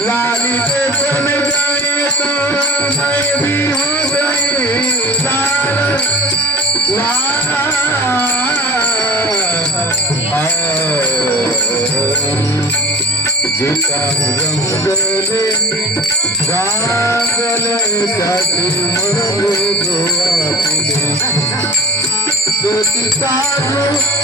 लाली पे बन जाए तो मैं भी हो गई लाल जीता रंग गले गागले जाती ज्योति साधु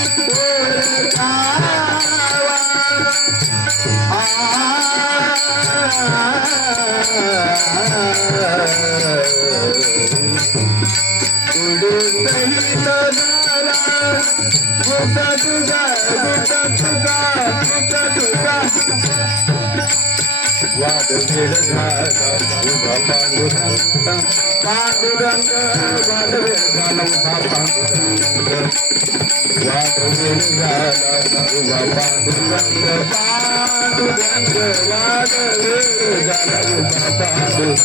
पांडुरंग पांडुरंग